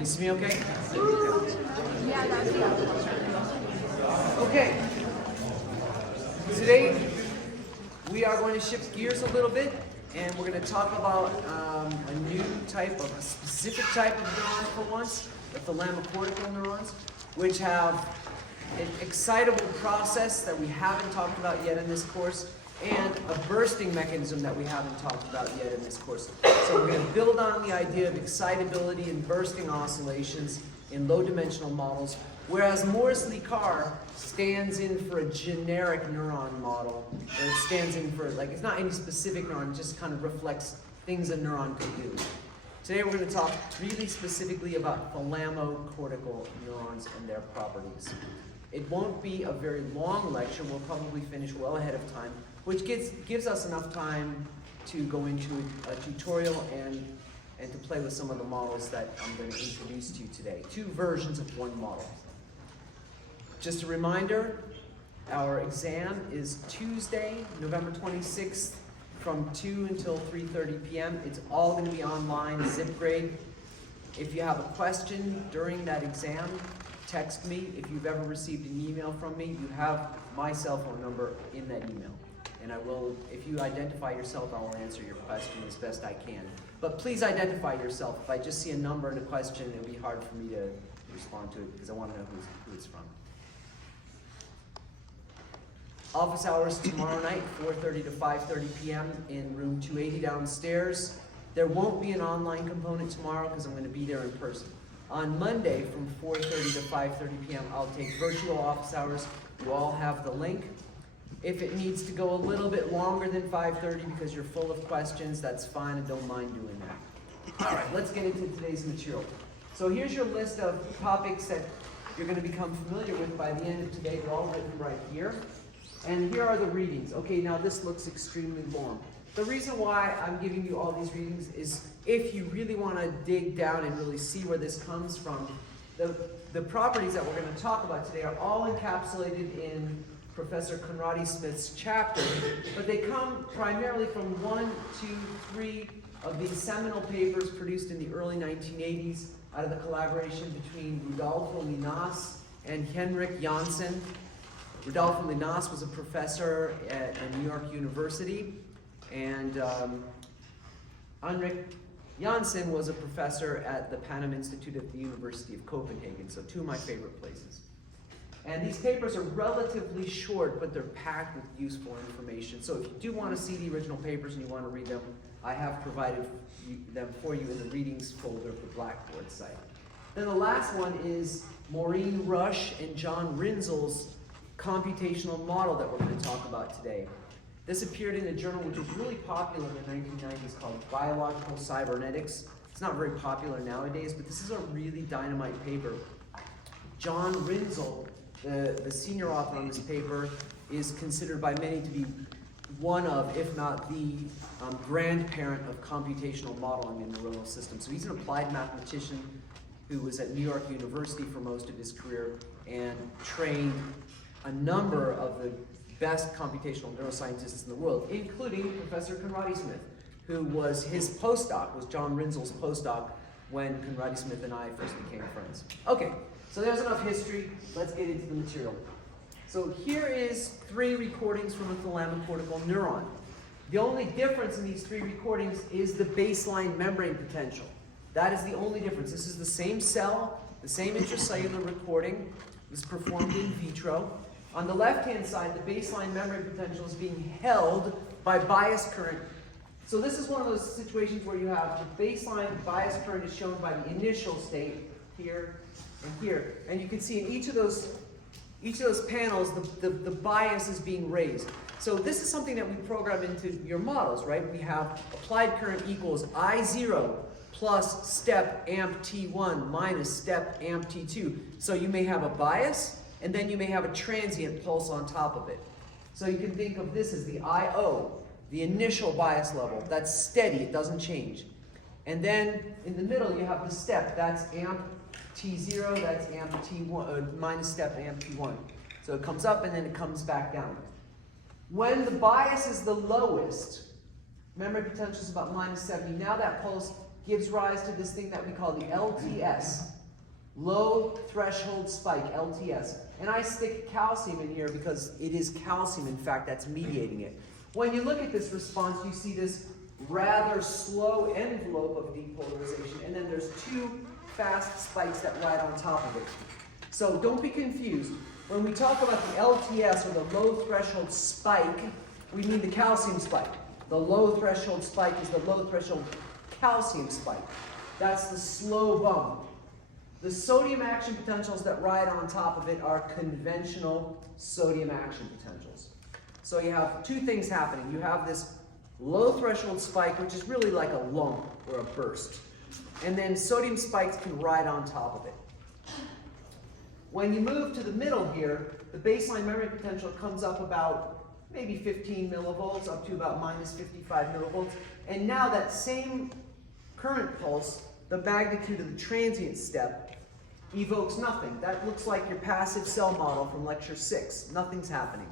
you see me okay? Okay. Today, we are going to shift gears a little bit, and we're going to talk about a new type of, a specific type of neuron for once, the thalamocortical neurons, which have an excitable process that we haven't talked about yet in this course, and a bursting mechanism that we haven't talked about yet in this course. So we're going to build on the idea of excitability and bursting oscillations in low-dimensional models, whereas Morris-Lee Carr stands in for a generic neuron model, or it stands in for, like, it's not any specific neuron, it just kind of reflects things a neuron can do. Today we're going to talk really specifically about thalamocortical neurons and their properties. It won't be a very long lecture, we'll probably finish well ahead of time, which gives us enough time to go into a tutorial and to play with some of the models that I'm going to introduce to you today. Two versions of one model. Just a reminder, our exam is Tuesday, November 26th from 2 until 3:30 p.m. It's all going to be online, zip grade. If you have a question during that exam, text me. If you've ever received an email from me, you have my cell phone number in that email. And I will, if you identify yourself, I will answer your question as best I can. But please identify yourself. If I just see a number and a question, it'll be hard for me to respond to it because I want to know who it's from. Office hours tomorrow night, 4:30 to 5:30 p.m. in room 280 downstairs. There won't be an online component tomorrow because I'm going to be there in person. On Monday from 4:30 to 5:30 p.m. I'll take virtual office hours. You all have the link. If it needs to go a little bit longer than 5:30 because you're full of questions, that's fine. I don't mind doing that. All right, let's get into today's material. So here's your list of topics that you're going to become familiar with by the end of today. They're all written right here. And here are the readings. Okay, now this looks extremely long. The reason why I'm giving you all these readings is if you really want to dig down and really see where this comes from, the properties that we're going to talk about today are all encapsulated in Professor Conradi-Smith's chapter, but they come primarily from 1, 2, 3 of these seminal papers produced in the early 1980s out of the collaboration between Rudolfo Linas and Henrik Janssen. Rudolfo Linas was a professor at New York University, and Henrik Janssen was a professor at the Panam Institute at the University of Copenhagen, so two of my favorite places. And these papers are relatively short, but they're packed with useful information. So if you do want to see the original papers and you want to read them, I have provided them for you in the readings folder of the Blackboard site. Then the last one is Maureen Rush and John Rinzel's computational model that we're going to talk about today. This appeared in a journal which was really popular in the 1990s called Biological Cybernetics. It's not very popular nowadays, but this is a really dynamite paper. John Rinzel, the senior author on this paper, is considered by many to be one of, if not the grandparent of computational modeling in neuronal systems. So he's an applied mathematician who was at New York University for most of his career and trained a number of the best computational neuroscientists in the world, including Professor Conradi-Smith, who was his postdoc, was John Rinzel's postdoc when Conradi-Smith and I first became friends. Okay, so there's enough history. Let's get into the material. So here is 3 recordings from a thalamocortical neuron. The only difference in these 3 recordings is the baseline membrane potential. That is the only difference. This is the same cell, the same intracellular recording. It was performed in vitro. On the left-hand side, the baseline membrane potential is being held by bias current. So this is one of those situations where you have the baseline bias current is shown by the initial state here and here. And you can see in each of those panels, the bias is being raised. So this is something that we program into your models, right? We have applied current equals I0 plus step amp T1 minus step amp T2. So you may have a bias, and then you may have a transient pulse on top of it. So you can think of this as the I0, the initial bias level. That's steady, it doesn't change. And then in the middle you have the step, that's amp T0, that's amp T1, minus step amp T1. So it comes up and then it comes back down. When the bias is the lowest, memory potential is about minus 70, now that pulse gives rise to this thing that we call the LTS, low threshold spike, LTS. And I stick calcium in here because it is calcium, in fact, that's mediating it. When you look at this response, you see this rather slow envelope of depolarization, and then there's two fast spikes that ride on top of it. So don't be confused. When we talk about the LTS, or the low threshold spike, we mean the calcium spike. The low threshold spike is the low threshold calcium spike. That's the slow bump. The sodium action potentials that ride on top of it are conventional sodium action potentials. So you have two things happening. You have this low threshold spike, which is really like a lump or a burst. And then sodium spikes can ride on top of it. When you move to the middle here, the baseline memory potential comes up about maybe 15 millivolts, up to about minus 55 millivolts. And now that same current pulse, the magnitude of the transient step, evokes nothing. That looks like your passive cell model from lecture 6. Nothing's happening.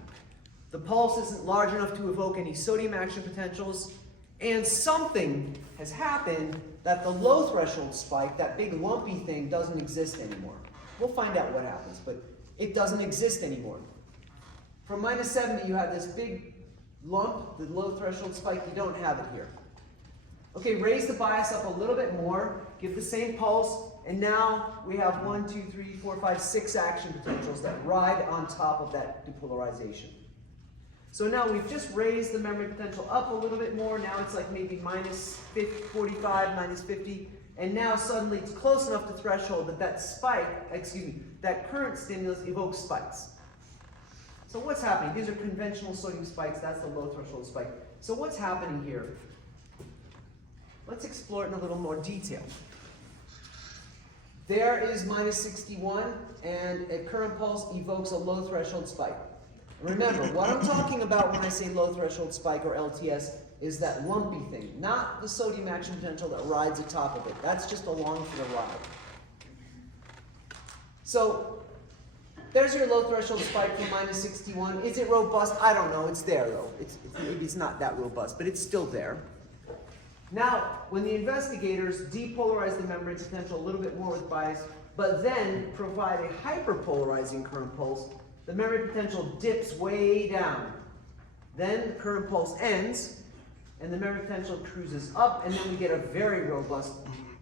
The pulse isn't large enough to evoke any sodium action potentials, and something has happened that the low threshold spike, that big lumpy thing, doesn't exist anymore. We'll find out what happens, but it doesn't exist anymore. From minus 70, you have this big lump, the low threshold spike. You don't have it here. Okay, raise the bias up a little bit more, give the same pulse, and now we have 1, 2, 3, 4, 5, 6 action potentials that ride on top of that depolarization. So now we've just raised the memory potential up a little bit more. Now it's like maybe minus 45, minus 50. And now suddenly it's close enough to threshold that that current stimulus evokes spikes. So what's happening? These are conventional sodium spikes. That's the low threshold spike. So what's happening here? Let's explore it in a little more detail. There is minus 61, and a current pulse evokes a low threshold spike. Remember, what I'm talking about when I say low threshold spike or LTS is that lumpy thing, not the sodium action potential that rides atop of it. That's just along for the ride. So there's your low threshold spike from minus 61. Is it robust? I don't know. It's there, though. Maybe it's not that robust, but it's still there. Now, when the investigators depolarize the membrane potential a little bit more with bias, but then provide a hyperpolarizing current pulse, the memory potential dips way down. Then the current pulse ends, and the memory potential cruises up, and then we get a very robust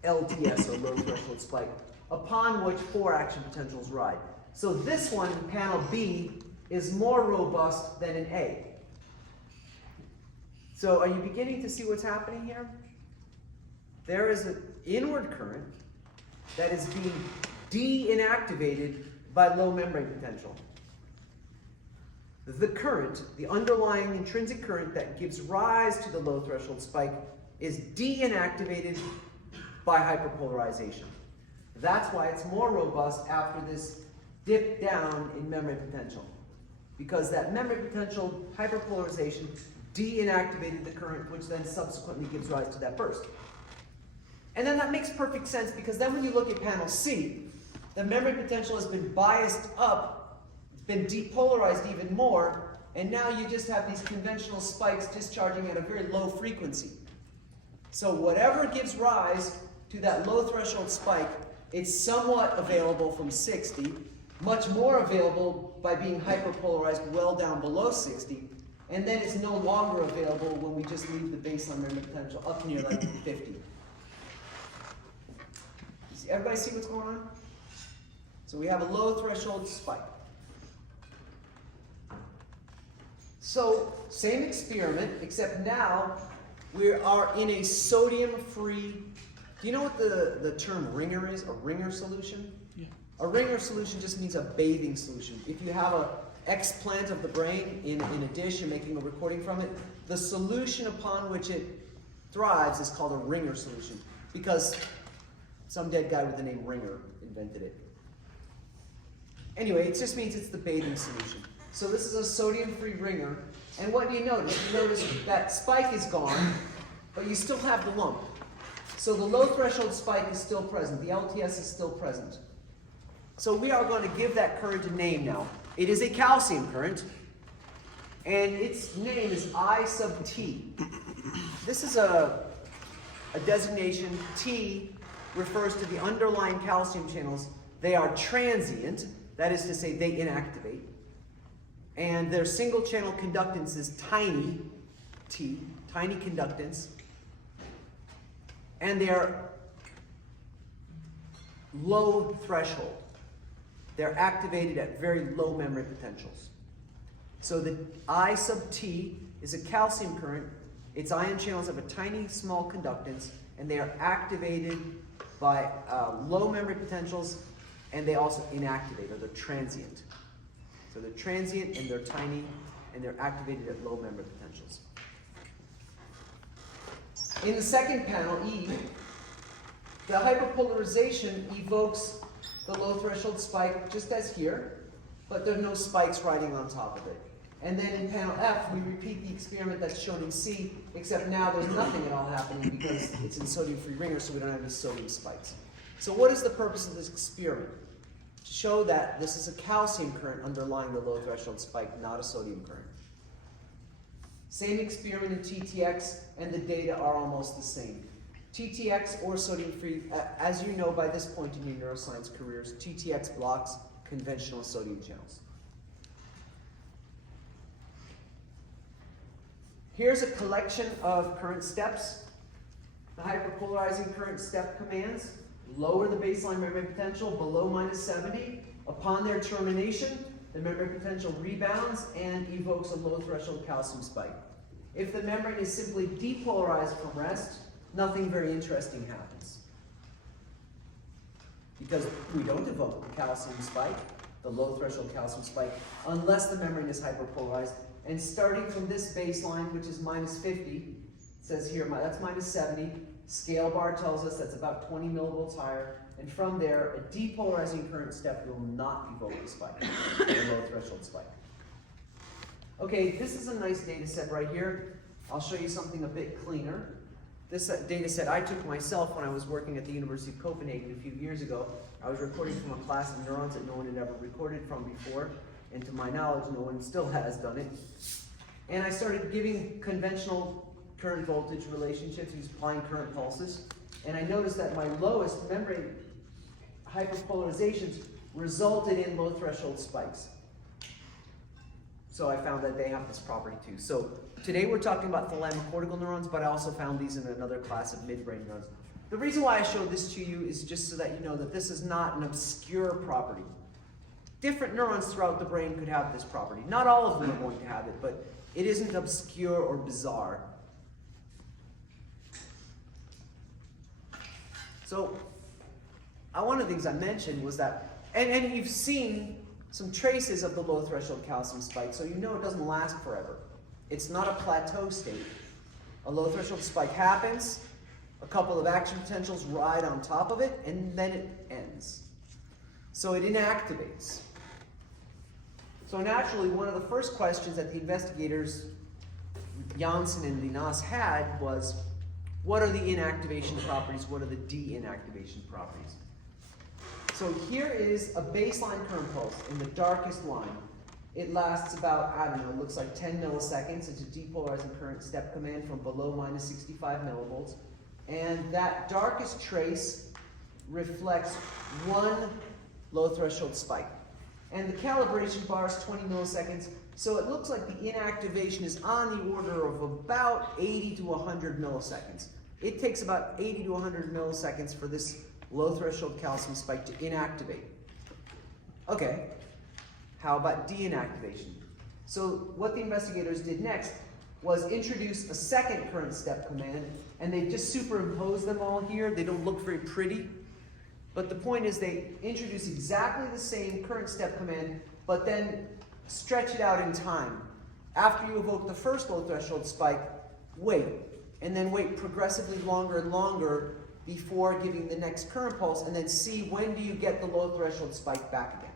LTS, or low threshold spike, upon which 4 action potentials ride. So this one, panel B, is more robust than in A. So are you beginning to see what's happening here? There is an inward current that is being de-inactivated by low membrane potential. The current, the underlying intrinsic current that gives rise to the low threshold spike, is de-inactivated by hyperpolarization. That's why it's more robust after this dip down in memory potential, because that memory potential hyperpolarization de-inactivated the current, which then subsequently gives rise to that burst. And then that makes perfect sense, because then when you look at panel C, the memory potential has been biased up, it's been depolarized even more, and now you just have these conventional spikes discharging at a very low frequency. So whatever gives rise to that low threshold spike, it's somewhat available from 60, much more available by being hyperpolarized well down below 60, and then it's no longer available when we just leave the baseline memory potential up near like 50. Everybody see what's going on? So we have a low threshold spike. So same experiment, except now we are in a sodium-free. Do you know what the term ringer is? A ringer solution? Yeah. A ringer solution just means a bathing solution. If you have a explant of the brain in a dish and making a recording from it, the solution upon which it thrives is called a ringer solution, because some dead guy with the name Ringer invented it. Anyway, it just means it's the bathing solution. So this is a sodium-free ringer, and what do you notice? You notice that spike is gone, but you still have the lump. So the low threshold spike is still present. The LTS is still present. So we are going to give that current a name now. It is a calcium current, and its name is I sub T. This is a a designation. T refers to the underlying calcium channels. They are transient, that is to say they inactivate. And their single channel conductance is tiny, T, tiny conductance. And they are low threshold. They're activated at very low memory potentials. So the I sub T is a calcium current. Its ion channels have a tiny, small conductance, and they are activated by low memory potentials, and they also inactivate, or they're transient. So they're transient, and they're tiny, and they're activated at low memory potentials. In the second panel, E, the hyperpolarization evokes the low threshold spike just as here, but there are no spikes riding on top of it. And then in panel F, we repeat the experiment that's shown in C, except now there's nothing at all happening because it's in sodium-free ringer, so we don't have any sodium spikes. So what is the purpose of this experiment? To show that this is a calcium current underlying the low threshold spike, not a sodium current. Same experiment in TTX, and the data are almost the same. TTX or sodium-free, as you know by this point in your neuroscience careers, TTX blocks conventional sodium channels. Here's a collection of current steps. The hyperpolarizing current step commands lower the baseline memory potential below -70. Upon their termination, the memory potential rebounds and evokes a low threshold calcium spike. If the membrane is simply depolarized from rest, nothing very interesting happens. Because we don't evoke the calcium spike, the low threshold calcium spike, unless the membrane is hyperpolarized. And starting from this baseline, which is -50, it says here that's -70, scale bar tells us that's about 20 millivolts higher, and from there, a depolarizing current step will not evoke the spike, the low threshold spike. Okay, this is a nice data set right here. I'll show you something a bit cleaner. This data set I took myself when I was working at the University of Copenhagen a few years ago. I was recording from a class of neurons that no one had ever recorded from before. And to my knowledge, no one still has done it. And I started giving conventional current voltage relationships, applying current pulses. And I noticed that my lowest membrane hyperpolarizations resulted in low threshold spikes. So I found that they have this property too. So today we're talking about thalamocortical neurons, but I also found these in another class of midbrain neurons. The reason why I showed this to you is just so that you know that this is not an obscure property. Different neurons throughout the brain could have this property. Not all of them are going to have it, but it isn't obscure or bizarre. So, one of the things I mentioned was that, and you've seen some traces of the low threshold calcium spike, so you know it doesn't last forever. It's not a plateau state. A low threshold spike happens, a couple of action potentials ride on top of it, and then it ends. So it inactivates. So naturally, one of the first questions that the investigators, Janssen and Linas, had was, what are the inactivation properties? What are the de-inactivation properties? So here is a baseline current pulse in the darkest line. It lasts about, I don't know, it looks like 10 milliseconds. It's a depolarizing current step command from below -65 millivolts. And that darkest trace reflects one low threshold spike. And the calibration bar is 20 milliseconds, so it looks like the inactivation is on the order of about 80 to 100 milliseconds. It takes about 80 to 100 milliseconds for this low threshold calcium spike to inactivate. Okay, how about de-inactivation? So what the investigators did next was introduce a second current step command, and they just superimposed them all here. They don't look very pretty. But the point is they introduce exactly the same current step command, but then stretch it out in time. After you evoke the first low threshold spike, wait, and then wait progressively longer and longer before giving the next current pulse, and then see when do you get the low threshold spike back again.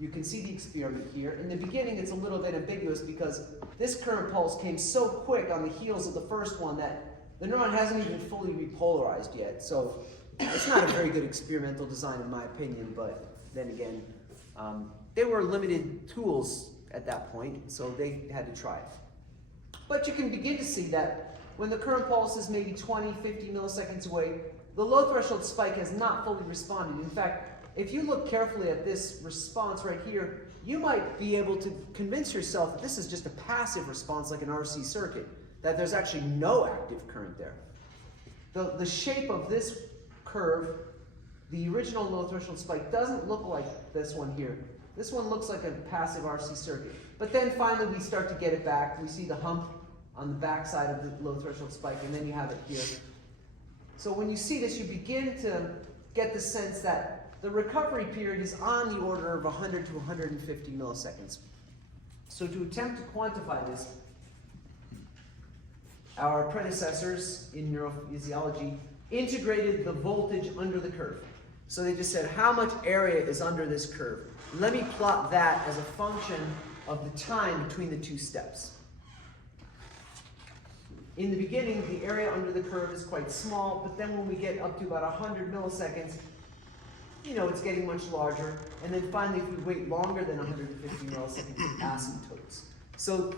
You can see the experiment here. In the beginning, it's a little bit ambiguous because this current pulse came so quick on the heels of the first one that the neuron hasn't even fully repolarized yet. So it's not a very good experimental design in my opinion, but then again, there were limited tools at that point, so they had to try it. But you can begin to see that when the current pulse is maybe 20, 50 milliseconds away, the low threshold spike has not fully responded. In fact, if you look carefully at this response right here, you might be able to convince yourself that this is just a passive response like an RC circuit, that there's actually no active current there. The shape of this curve, the original low threshold spike, doesn't look like this one here. This one looks like a passive RC circuit. But then finally we start to get it back. We see the hump on the back side of the low threshold spike, and then you have it here. So when you see this, you begin to get the sense that the recovery period is on the order of 100 to 150 milliseconds. So to attempt to quantify this, our predecessors in neurophysiology integrated the voltage under the curve. So they just said, how much area is under this curve? Let me plot that as a function of the time between the two steps. In the beginning, the area under the curve is quite small, but then when we get up to about 100 milliseconds, you know, it's getting much larger. And then finally, if we wait longer than 150 milliseconds, it asymptotes. So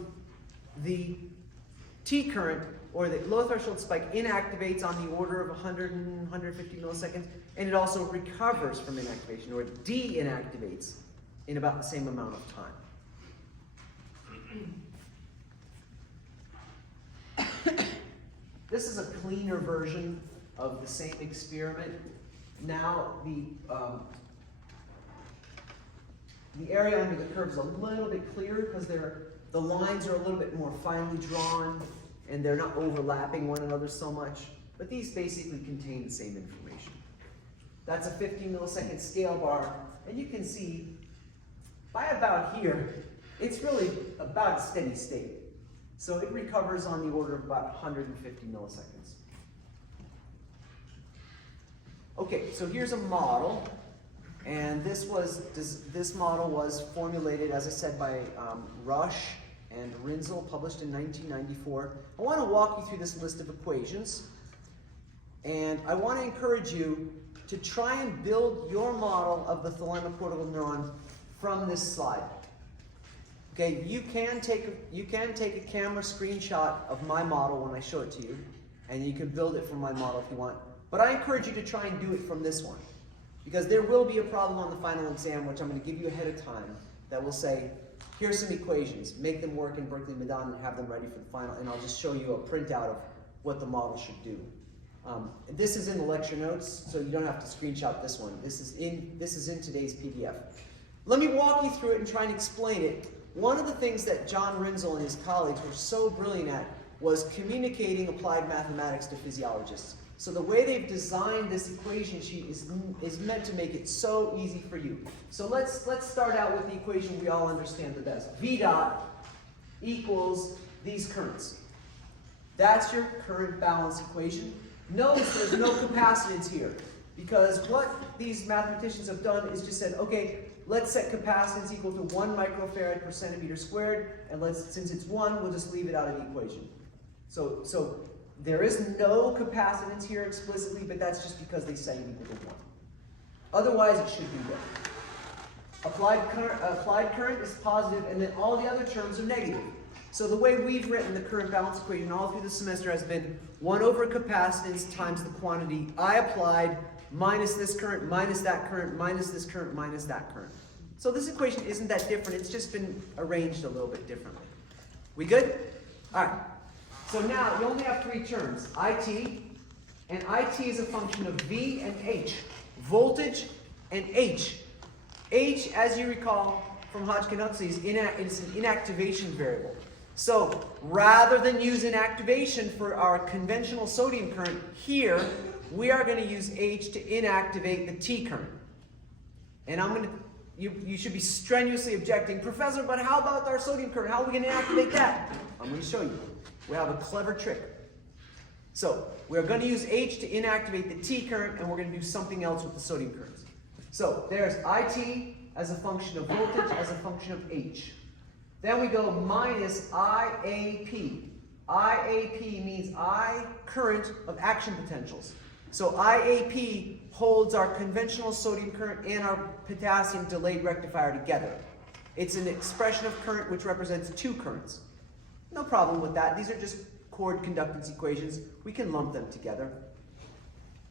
the T current, or the low threshold spike, inactivates on the order of 100 and 150 milliseconds, and it also recovers from inactivation, or it de-inactivates in about the same amount of time. This is a cleaner version of the same experiment. Now the area under the curve is a little bit clearer because the lines are a little bit more finely drawn and they're not overlapping one another so much. But these basically contain the same information. That's a 50 millisecond scale bar, and you can see by about here, it's really about a steady state. So it recovers on the order of about 150 milliseconds. Okay, so here's a model, and this model was formulated, as I said, by Rush and Rinzel, published in 1994. I want to walk you through this list of equations, and I want to encourage you to try and build your model of the thalamocortical neuron from this slide. Okay, you can take a camera screenshot of my model when I show it to you, and you can build it from my model if you want. But I encourage you to try and do it from this one, because there will be a problem on the final exam, which I'm going to give you ahead of time, that will say, here's some equations, make them work in Berkeley Madon and have them ready for the final, and I'll just show you a printout of what the model should do. This is in the lecture notes, so you don't have to screenshot this one. This is in today's PDF. Let me walk you through it and try and explain it. One of the things that John Rinzel and his colleagues were so brilliant at was communicating applied mathematics to physiologists. So the way they've designed this equation sheet is meant to make it so easy for you. So let's start out with the equation we all understand the best. V dot equals these currents. That's your current balance equation. Notice there's no capacitance here, because what these mathematicians have done is just said, okay, let's set capacitance equal to 1 microfarad per centimeter squared, and since it's 1, we'll just leave it out of the equation. So there is no capacitance here explicitly, but that's just because they set it equal to 1. Otherwise, it should be good. Applied current is positive, and then all the other terms are negative. So the way we've written the current balance equation all through the semester has been 1 over capacitance times the quantity I applied minus this current, minus that current, minus this current, minus that current. So this equation isn't that different, it's just been arranged a little bit differently. We good? All right. So now you only have 3 terms, IT, and IT is a function of V and H, voltage and H. H, as you recall from Hodgkin-Huxley, is an inactivation variable. So rather than use inactivation for our conventional sodium current, here we are going to use H to inactivate the T current. And you should be strenuously objecting, Professor, but how about our sodium current? How are we going to activate that? I'm going to show you. We have a clever trick. So we're going to use H to inactivate the T current, and we're going to do something else with the sodium currents. So there's IT as a function of voltage as a function of H. Then we go minus IAP. IAP means I current of action potentials. So IAP holds our conventional sodium current and our potassium delayed rectifier together. It's an expression of current which represents 2 currents. No problem with that. These are just chord conductance equations, we can lump them together.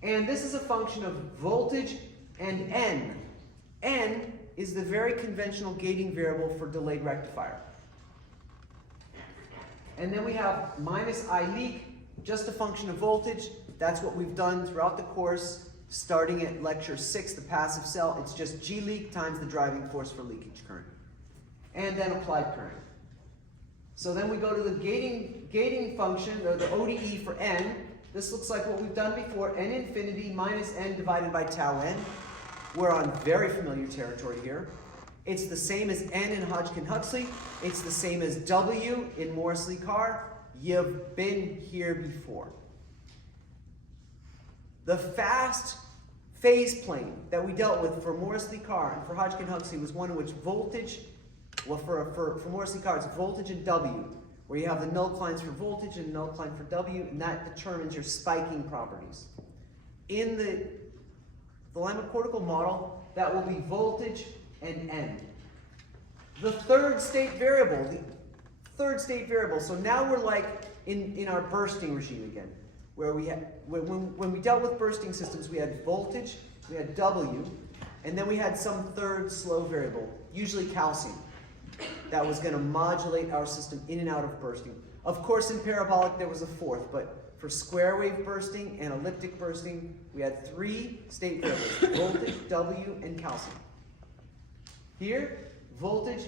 And this is a function of voltage and N. N is the very conventional gating variable for delayed rectifier. And then we have minus I leak, just a function of voltage. That's what we've done throughout the course, starting at lecture 6, the passive cell. It's just G leak times the driving force for leakage current. And then applied current. So then we go to the gating function, or the ODE for N. This looks like what we've done before, N infinity minus N divided by tau N. We're on very familiar territory here. It's the same as N in Hodgkin-Huxley. It's the same as W in Morris-Lee-Carr. You've been here before. The fast phase plane that we dealt with for Morris-Lee-Carr and for Hodgkin-Huxley was one in which voltage, well, for Morris-Lee-Carr, it's voltage and W, where you have the null clines for voltage and null cline for W, and that determines your spiking properties. In the thalamic-cortical model, that will be voltage and N. The third state variable, so now we're like in our bursting regime again, where we had, when we dealt with bursting systems, we had voltage, we had W, and then we had some third slow variable, usually calcium, that was going to modulate our system in and out of bursting. Of course, in parabolic, there was a fourth, but for square wave bursting and elliptic bursting, we had 3 state variables, voltage, W, and calcium. Here, voltage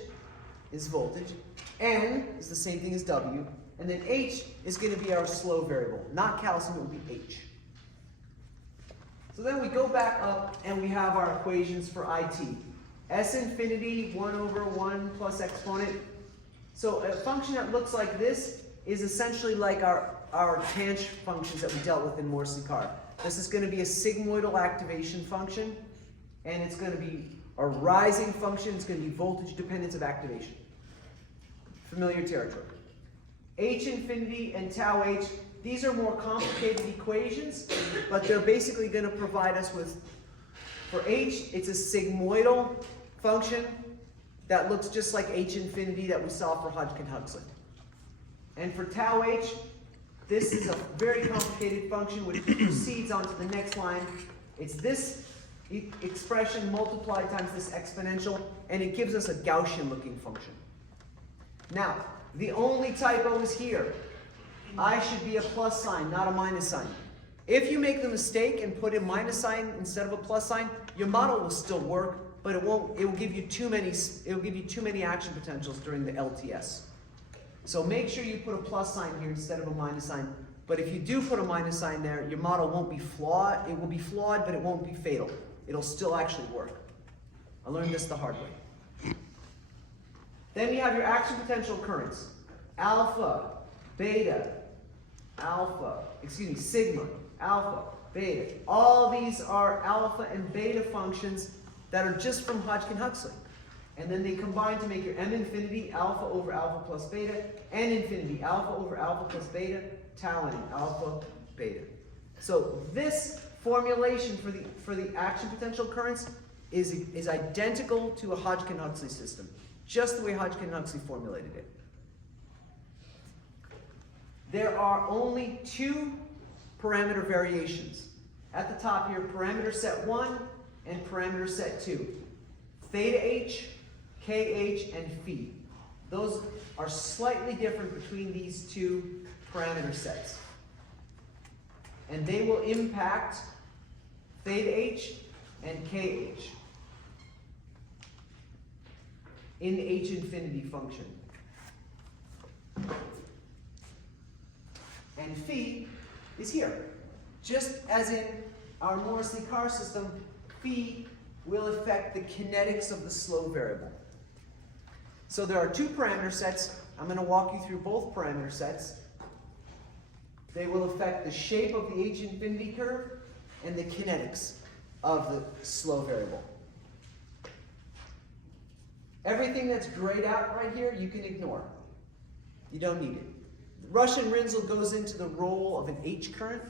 is voltage, N is the same thing as W, and then H is going to be our slow variable. Not calcium, it will be H. So then we go back up and we have our equations for IT. S infinity, 1 over 1 plus exponent. So a function that looks like this is essentially like our tanh functions that we dealt with in Morris-Lee-Carr. This is going to be a sigmoidal activation function, and it's going to be a rising function. It's going to be voltage dependence of activation. Familiar territory. H infinity and tau H, these are more complicated equations, but they're basically going to provide us with, for H, it's a sigmoidal function that looks just like H infinity that we saw for Hodgkin-Huxley. And for tau H, this is a very complicated function which proceeds onto the next line. It's this expression multiplied times this exponential, and it gives us a Gaussian-looking function. Now, the only typo is here. I should be a plus sign, not a minus sign. If you make the mistake and put a minus sign instead of a plus sign, your model will still work, but it will give you too many action potentials during the LTS. So make sure you put a plus sign here instead of a minus sign. But if you do put a minus sign there, your model won't be flawed. It will be flawed, but it won't be fatal. It'll still actually work. I learned this the hard way. Then you have your action potential currents. Alpha, beta, sigma, alpha, beta. All these are alpha and beta functions that are just from Hodgkin-Huxley. And then they combine to make your M infinity, alpha over alpha plus beta, N infinity, alpha over alpha plus beta, tau N, alpha, beta. So this formulation for the action potential currents is identical to a Hodgkin-Huxley system, just the way Hodgkin-Huxley formulated it. There are only 2 parameter variations. At the top here, parameter set 1 and parameter set 2. Theta H, KH, and phi. Those are slightly different between these 2 parameter sets. And they will impact theta H and KH in the H infinity function. And phi is here. Just as in our Morris-Lee-Carr system, phi will affect the kinetics of the slow variable. So there are 2 parameter sets. I'm going to walk you through both parameter sets. They will affect the shape of the H infinity curve and the kinetics of the slow variable. Everything that's grayed out right here, you can ignore. You don't need it. Russian Rinzel goes into the role of an H current,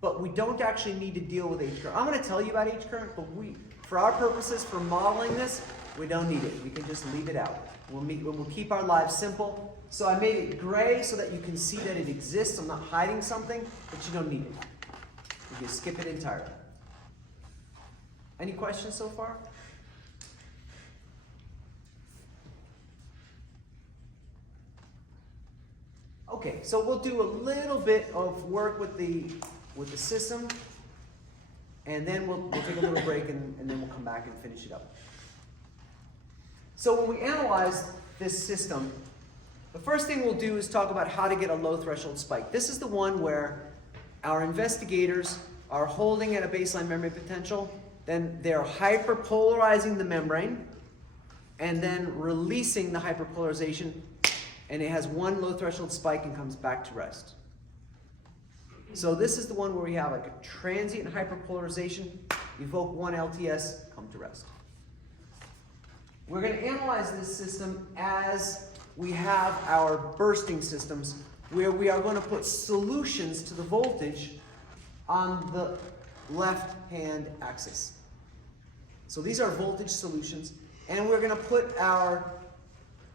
but we don't actually need to deal with H current. I'm going to tell you about H current, but for our purposes, for modeling this, we don't need it. We can just leave it out. We'll keep our lives simple, So I made it gray so that you can see that it exists. I'm not hiding something, but you don't need it. You can skip it entirely. Any questions so far? Okay, so we'll do a little bit of work with the system, and then we'll take a little break, and then we'll come back and finish it up. So when we analyze this system, the first thing we'll do is talk about how to get a low threshold spike. This is the one where our investigators are holding at a baseline membrane potential, then they're hyperpolarizing the membrane, and then releasing the hyperpolarization, and it has one low threshold spike and comes back to rest. So this is the one where we have like a transient hyperpolarization, evoke one LTS, come to rest. We're going to analyze this system as we have our bursting systems, where we are going to put solutions to the voltage on the left-hand axis. So these are voltage solutions, and we're going to put our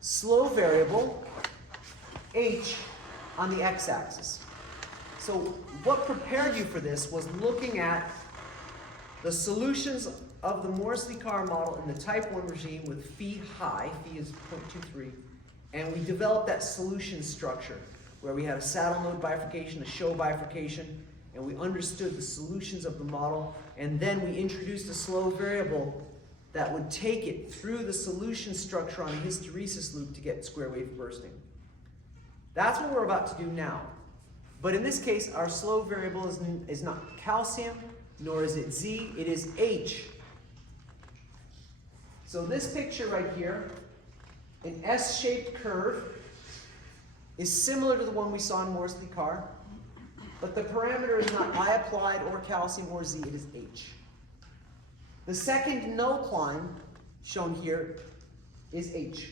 slow variable, H, on the x-axis. So what prepared you for this was looking at the solutions of the Morsley-Carr model in the type 1 regime with phi high, phi is 0.23, and we developed that solution structure where we had a saddle node bifurcation, a show bifurcation, and we understood the solutions of the model, and then we introduced a slow variable that would take it through the solution structure on a hysteresis loop to get square wave bursting. That's what we're about to do now. But in this case, our slow variable is not calcium, nor is it Z, it is H. So this picture right here, an S-shaped curve, is similar to the one we saw in Morsley-Carr, but the parameter is not I applied or calcium or Z, it is H. The second no climb, shown here, is H.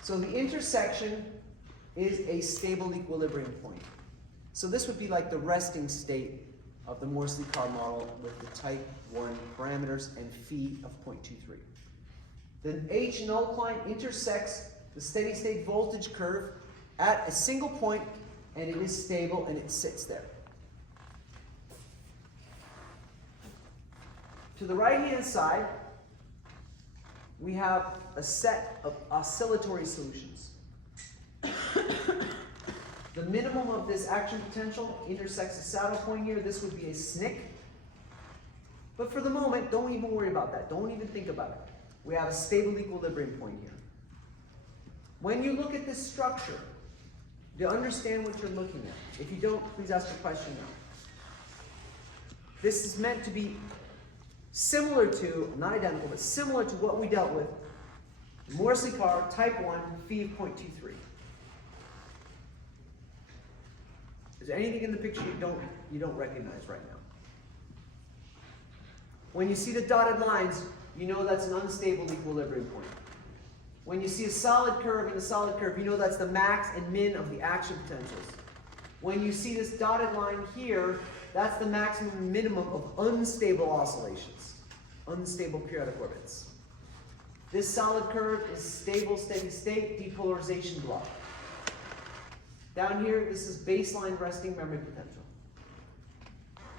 So the intersection is a stable equilibrium point. So this would be like the resting state of the Morsley-Carr model with the type 1 parameters and phi of 0.23. The H null climb intersects the steady state voltage curve at a single point, and it is stable and it sits there. To the right-hand side, we have a set of oscillatory solutions. The minimum of this action potential intersects a saddle point here. This would be a SNCC. But for the moment, don't even worry about that. Don't even think about it. We have a stable equilibrium point here. When you look at this structure, you understand what you're looking at. If you don't, please ask your question now. This is meant to be similar to, not identical, but similar to what we dealt with, Morsley-Carr, type 1, phi of 0.23. Is there anything in the picture you don't recognize right now? When you see the dotted lines, you know that's an unstable equilibrium point. When you see a solid curve and a solid curve, you know that's the max and min of the action potentials. When you see this dotted line here, that's the maximum and minimum of unstable oscillations, unstable periodic orbits. This solid curve is stable, steady state, depolarization block. Down here, this is baseline resting memory potential.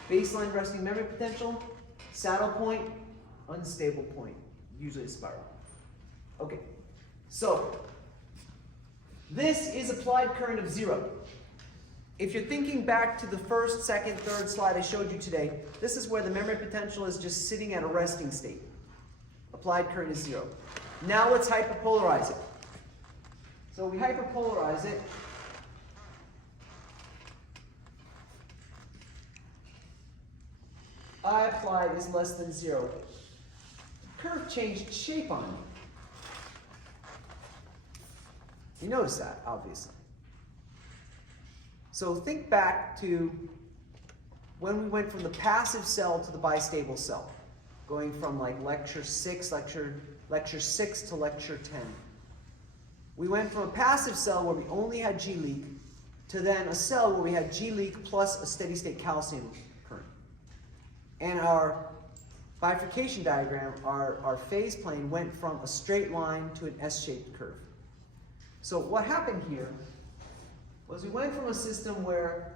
Baseline resting memory potential, saddle point, unstable point, usually a spiral. Okay, so this is applied current of 0. If you're thinking back to the first, second, third slide I showed you today, this is where the memory potential is just sitting at a resting state. Applied current is 0. Now let's hyperpolarize it. So we hyperpolarize it. I applied is less than 0. The curve changed shape on me. You notice that, obviously. So think back to when we went from the passive cell to the bistable cell, going from like lecture 6 to lecture 10. We went from a passive cell where we only had G leak to then a cell where we had G leak plus a steady state calcium current. And our bifurcation diagram, our phase plane went from a straight line to an S-shaped curve. So what happened here was we went from a system where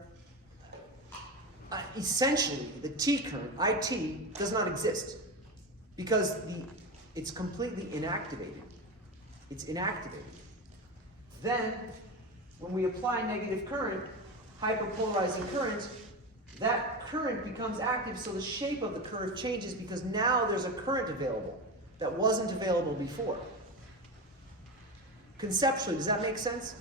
essentially the T current, IT, does not exist because it's completely inactivated. It's inactivated. Then, when we apply negative current, hyperpolarizing current, that current becomes active, so the shape of the curve changes because now there's a current available that wasn't available before. Conceptually, does that make sense?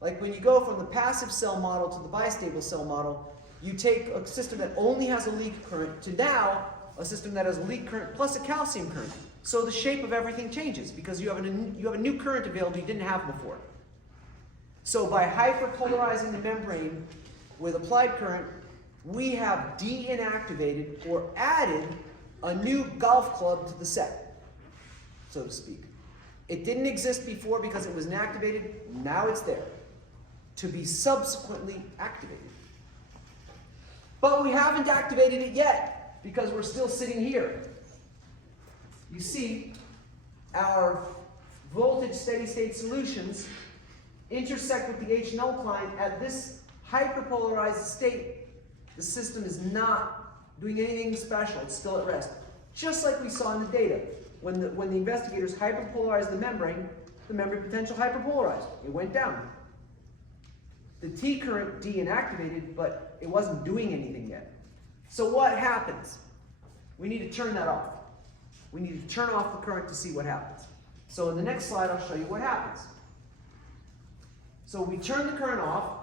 Like when you go from the passive cell model to the bistable cell model, you take a system that only has a leak current to now a system that has a leak current plus a calcium current. So the shape of everything changes because you have a new current available you didn't have before. So by hyperpolarizing the membrane with applied current, we have de-inactivated or added a new golf club to the set, so to speak. It didn't exist before because it was inactivated. Now it's there to be subsequently activated. But we haven't activated it yet because we're still sitting here. You see, our voltage steady-state solutions intersect with the H null client at this hyperpolarized state. The system is not doing anything special. It's still at rest. Just like we saw in the data. When the investigators hyperpolarized the membrane potential hyperpolarized. It went down. The T current de-inactivated, but it wasn't doing anything yet. So what happens? We need to turn that off. We need to turn off the current to see what happens. So in the next slide, I'll show you what happens. So we turn the current off,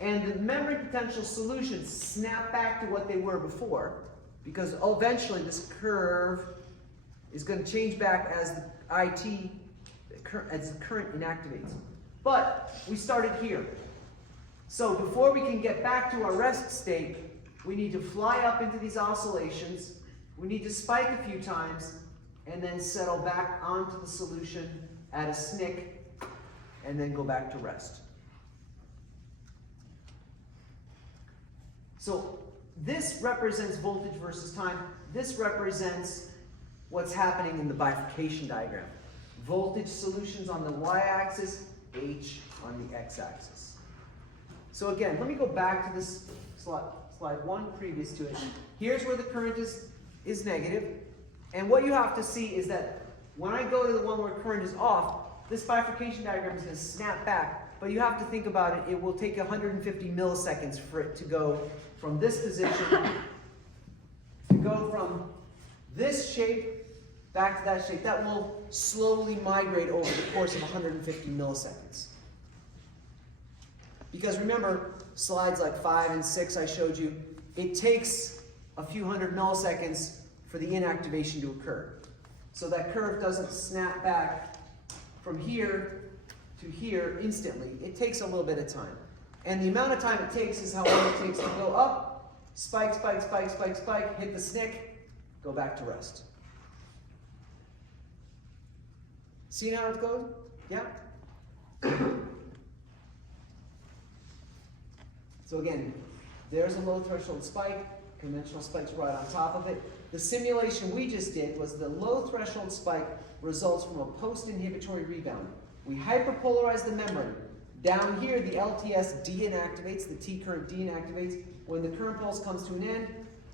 and the membrane potential solutions snap back to what they were before, because eventually this curve is going to change back as the IT, as the current inactivates. But we started here. So before we can get back to our rest state, we need to fly up into these oscillations, we need to spike a few times, and then settle back onto the solution at a SNC, and then go back to rest. So this represents voltage versus time. This represents what's happening in the bifurcation diagram. Voltage solutions on the y-axis, H on the x-axis. So again, let me go back to this slide one previous to it. Here's where the current is negative. And what you have to see is that when I go to the one where current is off, this bifurcation diagram is going to snap back. But you have to think about it. It will take 150 milliseconds for it to go from this position, to go from this shape back to that shape. That will slowly migrate over the course of 150 milliseconds. Because remember, slides like 5 and 6 I showed you, it takes a few hundred milliseconds for the inactivation to occur. So that curve doesn't snap back from here to here instantly. It takes a little bit of time. And the amount of time it takes is how long it takes to go up, spike, spike, spike, spike, spike, hit the SNC, go back to rest. See how it goes? Yeah? So again, there's a low threshold spike, conventional spikes right on top of it. The simulation we just did was the low threshold spike results from a post-inhibitory rebound. We hyperpolarize the membrane. Down here, the LTS de-inactivates, the T current de-inactivates. When the current pulse comes to an end,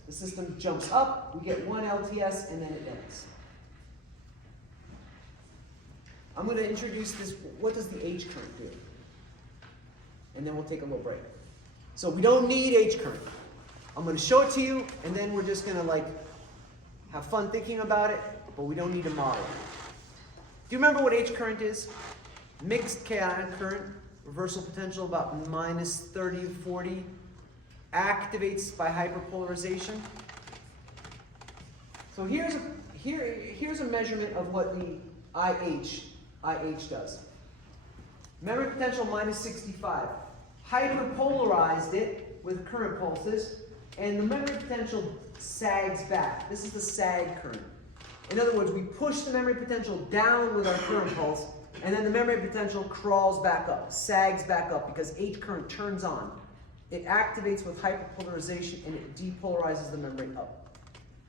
the system jumps up, we get one LTS, and then it ends. I'm going to introduce this, what does the H current do? And then we'll take a little break. So we don't need H current. I'm going to show it to you, and then we're just going to have fun thinking about it, but we don't need to model it. Do you remember what H current is? Mixed chaotic current, reversal potential about minus 30 to 40, activates by hyperpolarization. So here's a measurement of what the IH does. Memory potential minus 65. Hyperpolarized it with current pulses, and the memory potential sags back. This is the sag current. In other words, we push the memory potential down with our current pulse, and then the memory potential crawls back up, sags back up, because H current turns on. It activates with hyperpolarization, and it depolarizes the membrane up.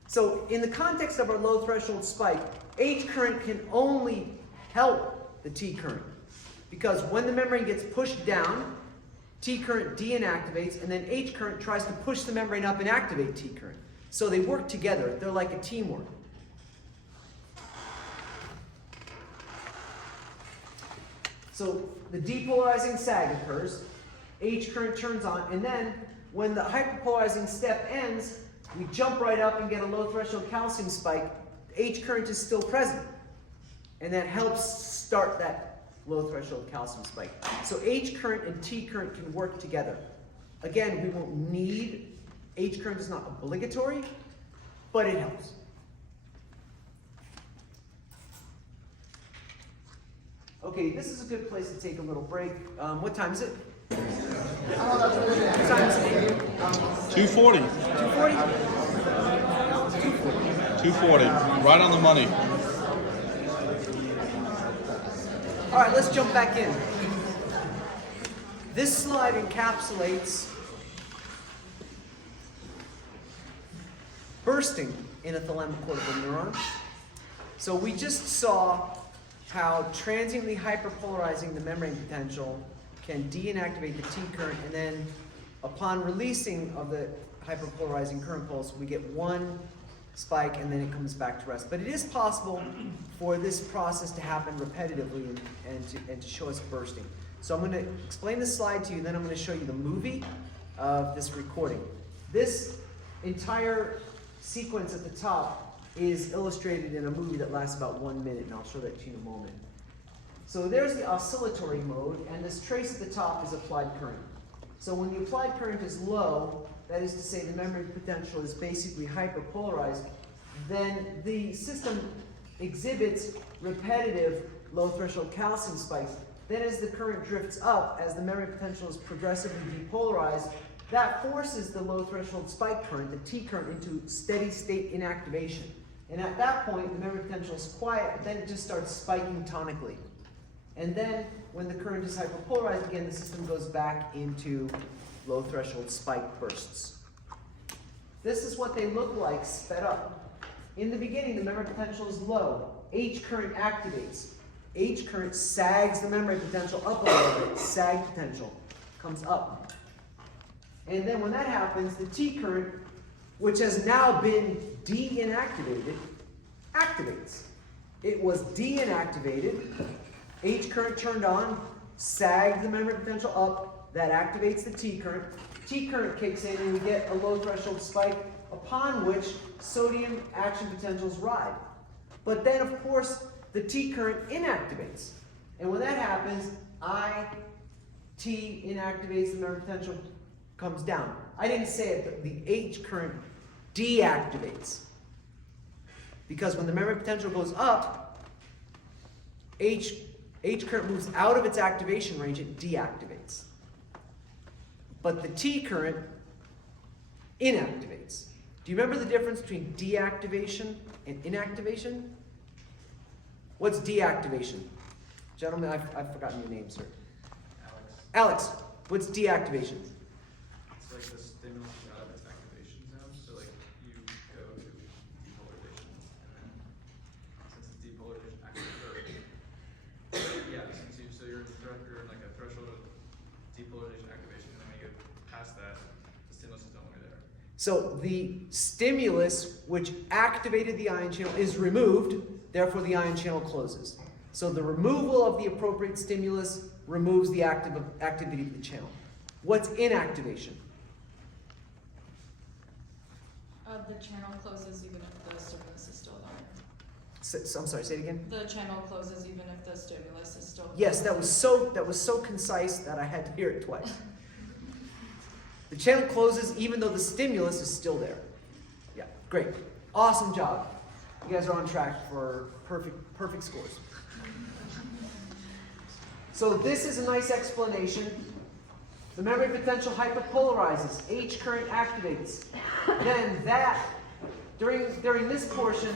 So in the context of our low threshold spike, H current can only help the T current. Because when the membrane gets pushed down, T current de-inactivates, and then H current tries to push the membrane up and activate T current. So they work together. They're like a teamwork. So the depolarizing sag occurs, H current turns on, and then when the hyperpolarizing step ends, we jump right up and get a low threshold calcium spike. H current is still present, and that helps start that low threshold calcium spike. So H current and T current can work together. Again, we won't need, H current is not obligatory, but it helps. Okay, this is a good place to take a little break. What time is it? What time is it? 2:40. 2:40? 2:40. Right on the money. All right, let's jump back in. This slide encapsulates bursting in a thalamocortical neuron. So we just saw how transiently hyperpolarizing the membrane potential can de-inactivate the T current, and then upon releasing of the hyperpolarizing current pulse, we get one spike and then it comes back to rest. But it is possible for this process to happen repetitively and to show us bursting. So I'm going to explain this slide to you, and then I'm going to show you the movie of this recording. This entire sequence at the top is illustrated in a movie that lasts about 1 minute, and I'll show that to you in a moment. So there's the oscillatory mode, and this trace at the top is applied current. So when the applied current is low, that is to say the membrane potential is basically hyperpolarized, then the system exhibits repetitive low threshold calcium spikes. Then as the current drifts up, as the membrane potential is progressively depolarized, that forces the low threshold spike current, the T current, into steady state inactivation. And at that point, the membrane potential is quiet, then it just starts spiking tonically. And then when the current is hyperpolarized again, the system goes back into low threshold spike bursts. This is what they look like sped up. In the beginning, the membrane potential is low. H current activates. H current sags the membrane potential up a little bit. Sag potential comes up. And then when that happens, the T current, which has now been de-inactivated, activates. It was de-inactivated. H current turned on, sagged the membrane potential up. That activates the T current. T current kicks in, and we get a low threshold spike upon which sodium action potentials ride. But then, of course, the T current inactivates. And when that happens, T inactivates, the membrane potential comes down. I didn't say it, but the H current deactivates. Because when the membrane potential goes up, H current moves out of its activation range, it deactivates. But the T current inactivates. Do you remember the difference between deactivation and inactivation? What's deactivation? Gentlemen, I've forgotten your name, sir. Alex, what's deactivation? It's like the stimulus is out of its activation zone, so like you go to depolarization, and then since it's depolarization so you're in like a threshold of depolarization activation, and then when you get past that, the stimulus is no longer there. So the stimulus which activated the ion channel is removed, therefore the ion channel closes. So the removal of the appropriate stimulus removes the activity of the channel. What's inactivation? The channel closes even if the stimulus is still there. I'm sorry, say it again. The channel closes even if the stimulus is still there. Yes, that was so concise that I had to hear it twice. The channel closes even though the stimulus is still there. Yeah, great. Awesome job. You guys are on track for perfect scores. So this is a nice explanation. The membrane potential hyperpolarizes. H current activates. Then during this portion,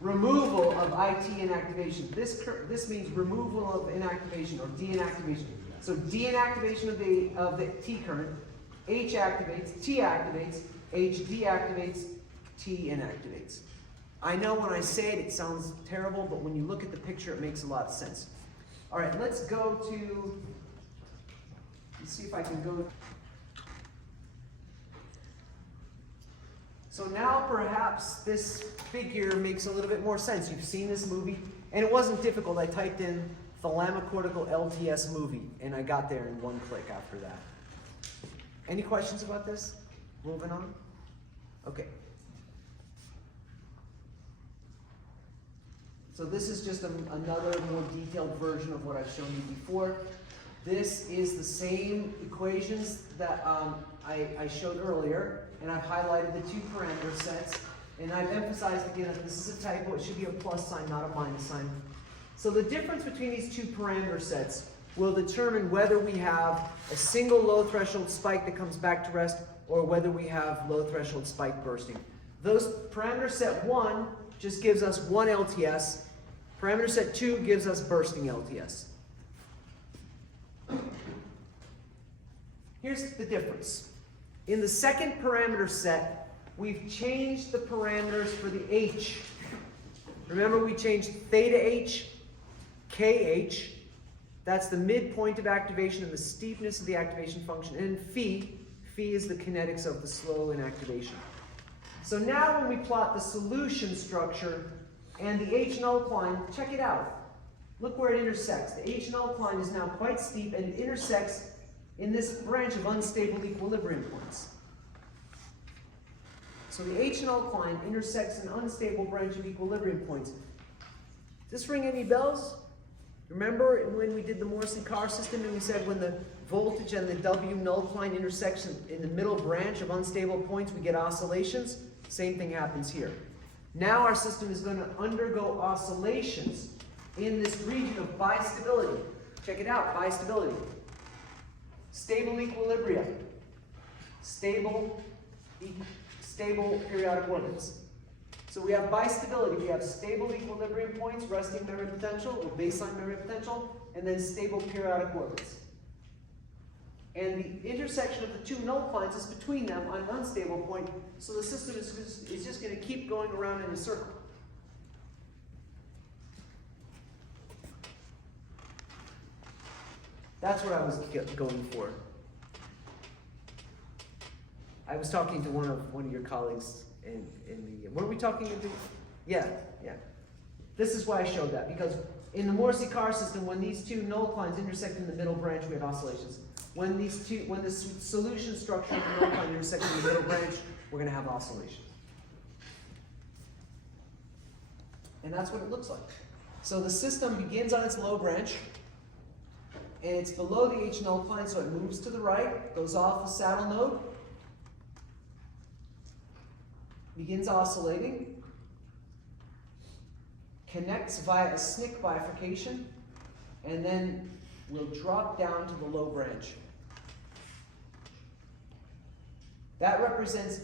removal of IT inactivation. This means removal of inactivation or de-inactivation. So de-inactivation of the T current. H activates, T activates, H deactivates, T inactivates. I know when I say it, it sounds terrible, but when you look at the picture, it makes a lot of sense. All right, let's go to, let's see if I can go. So now perhaps this figure makes a little bit more sense. You've seen this movie, and it wasn't difficult. I typed in thalamocortical LTS movie, and I got there in one click after that. Any questions about this? Moving on? Okay. So this is just another more detailed version of what I've shown you before. This is the same equations that I showed earlier, and I've highlighted the two parameter sets, and I've emphasized again that this is a typo. It should be a plus sign, not a minus sign. So the difference between these two parameter sets will determine whether we have a single low threshold spike that comes back to rest or whether we have low threshold spike bursting. Those parameter set 1 just gives us 1 LTS. Parameter set 2 gives us bursting LTS. Here's the difference. In the second parameter set, we've changed the parameters for the H. Remember, we changed theta H, KH. That's the midpoint of activation and the steepness of the activation function. And phi is the kinetics of the slow inactivation. So now when we plot the solution structure and the H nullcline, check it out. Look where it intersects. The H nullcline is now quite steep, and it intersects in this branch of unstable equilibrium points. So the H nullcline intersects an unstable branch of equilibrium points. Does this ring any bells? Remember when we did the Morrissey-Carr system and we said when the voltage and the W nullcline intersection in the middle branch of unstable points, we get oscillations? Same thing happens here. Now our system is going to undergo oscillations in this region of bistability. Check it out, bistability. Stable equilibria. Stable periodic orbits. So we have bistability. We have stable equilibrium points, resting memory potential, or baseline memory potential, and then stable periodic orbits. And the intersection of the two nullclines is between them on an unstable point, so the system is just going to keep going around in a circle. That's what I was going for. I was talking to one of your colleagues in the, what are we talking about? Yeah. This is why I showed that, because in the Morrissey-Carr system, when these two nullclines intersect in the middle branch, we have oscillations. When the solution structure of the nullcline intersects in the middle branch, we're going to have oscillations. And that's what it looks like. So the system begins on its low branch, and it's below the H nullcline, so it moves to the right, goes off the saddle node, begins oscillating, connects via a SNCC bifurcation, and then will drop down to the low branch. That represents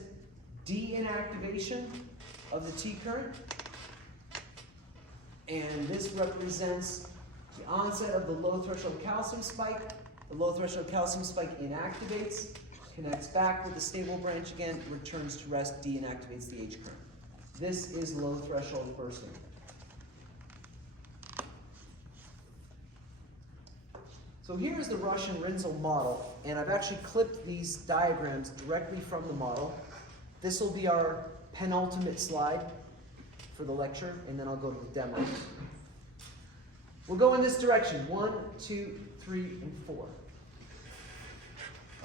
de-inactivation of the T current, and this represents the onset of the low threshold calcium spike. The low threshold calcium spike inactivates, connects back with the stable branch again, returns to rest, de-inactivates the H current. This is low threshold bursting. So here's the Russian Rinzel model, and I've actually clipped these diagrams directly from the model. This will be our penultimate slide for the lecture, and then I'll go to the demo. We'll go in this direction, 1, 2, 3, and 4.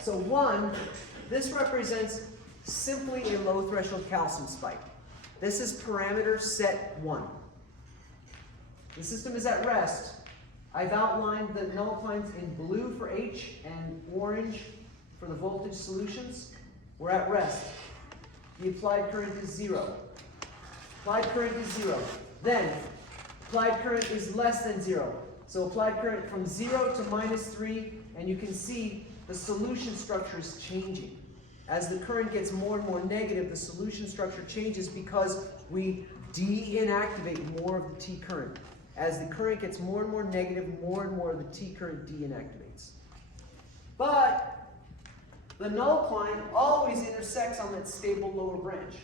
So 1, this represents simply a low threshold calcium spike. This is parameter set 1. The system is at rest. I've outlined the nullclines in blue for H and orange for the voltage solutions. We're at rest. The applied current is 0. Applied current is 0. Then, applied current is less than 0. So applied current from 0 to -3, and you can see the solution structure is changing. As the current gets more and more negative, the solution structure changes because we de-inactivate more of the T current. As the current gets more and more negative, more and more of the T current de-inactivates. But the nullcline always intersects on that stable lower branch.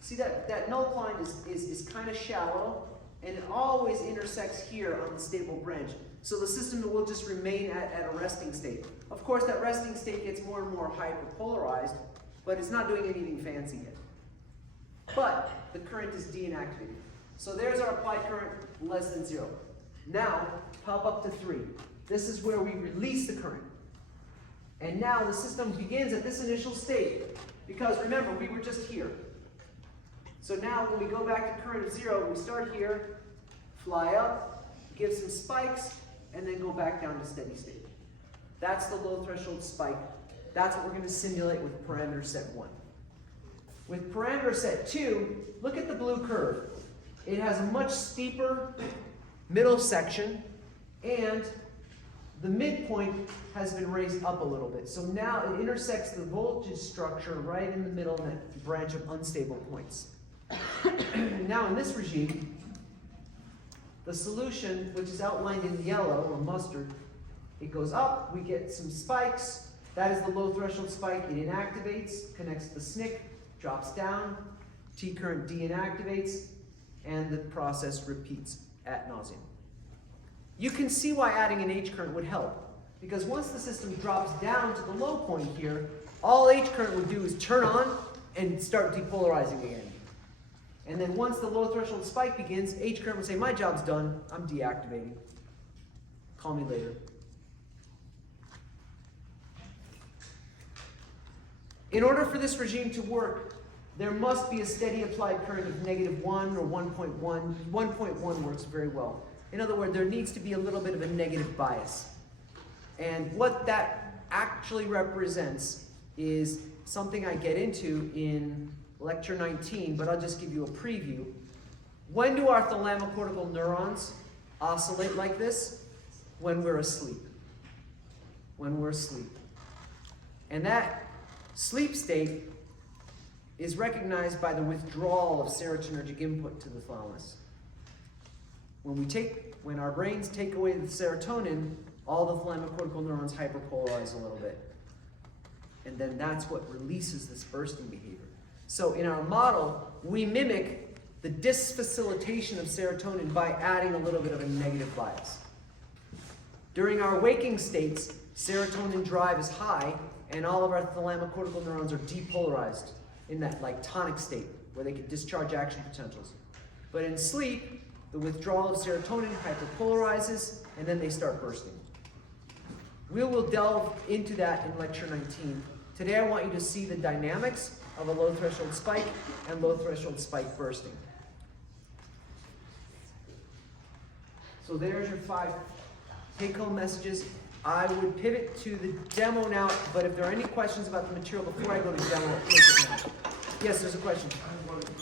See that nullcline is kind of shallow, and it always intersects here on the stable branch. So the system will just remain at a resting state. Of course, that resting state gets more and more hyperpolarized, but it's not doing anything fancy yet. But the current is deactivated. So there's our applied current less than 0. Now, pop up to 3. This is where we release the current. And now the system begins at this initial state, because remember, we were just here. So now when we go back to current of 0, we start here, fly up, give some spikes, and then go back down to steady state. That's the low threshold spike. That's what we're going to simulate with parameter set 1. With parameter set 2, look at the blue curve. It has a much steeper middle section, and the midpoint has been raised up a little bit. So now it intersects the voltage structure right in the middle of that branch of unstable points. Now in this regime, the solution, which is outlined in yellow or mustard, it goes up, we get some spikes. That is the low threshold spike. It inactivates, connects to the SNCC, drops down, T current deactivates, and the process repeats ad nauseum. You can see why adding an H current would help, because once the system drops down to the low point here, all H current would do is turn on and start depolarizing again. And then once the low threshold spike begins, H current would say, my job's done, I'm deactivating. Call me later. In order for this regime to work, there must be a steady applied current of -1 or 1.1. 1.1 works very well. In other words, there needs to be a little bit of a negative bias. And what that actually represents is something I get into in lecture 19, but I'll just give you a preview. When do our thalamocortical neurons oscillate like this? When we're asleep. When we're asleep. And that sleep state is recognized by the withdrawal of serotonergic input to the thalamus. When our brains take away the serotonin, all the thalamocortical neurons hyperpolarize a little bit. And then that's what releases this bursting behavior. So in our model, we mimic the disfacilitation of serotonin by adding a little bit of a negative bias. During our waking states, serotonin drive is high, and all of our thalamocortical neurons are depolarized in that like tonic state where they can discharge action potentials. But in sleep, the withdrawal of serotonin hyperpolarizes, and then they start bursting. We will delve into that in lecture 19. Today I want you to see the dynamics of a low threshold spike and low threshold spike bursting. So there's your 5 take-home messages. I would pivot to the demo now, but if there are any questions about the material before I go to demo, look at now. Yes, there's a question. I wanted to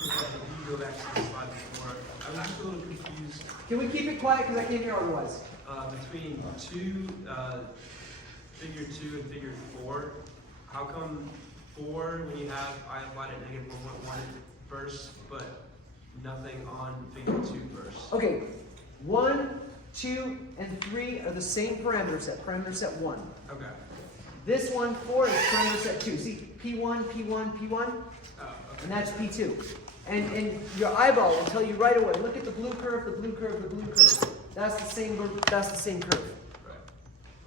go back to the slide before. I was just a little confused Can we keep it quiet because I can't hear otherwise? between figure 2 and figure 4. How come 4, when you have I applied at -1.1 bursts, but nothing on figure 2 bursts? Okay, 1, 2, and 3 are the same parameter set 1. Okay. This one, 4, is parameter set 2. See, P1, P1, P1, Oh, okay. and that's P2. And your eyeball will tell you right away, look at the blue curve, the blue curve, the blue curve. That's the same curve. Right.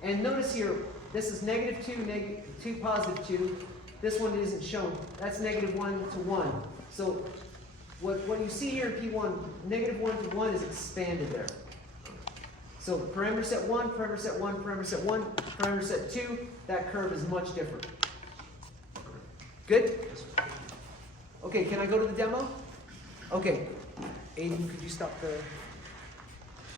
And notice here, this is -2, 2, +2. This one isn't shown. That's -1 to 1. So what you see here in P1, -1 to 1 is expanded there. So parameter set 1, parameter set 1, parameter set 1, parameter set 2, that curve is much different. Good? Yes, sir. Okay, can I go to the demo? Okay. Aiden, could you stop the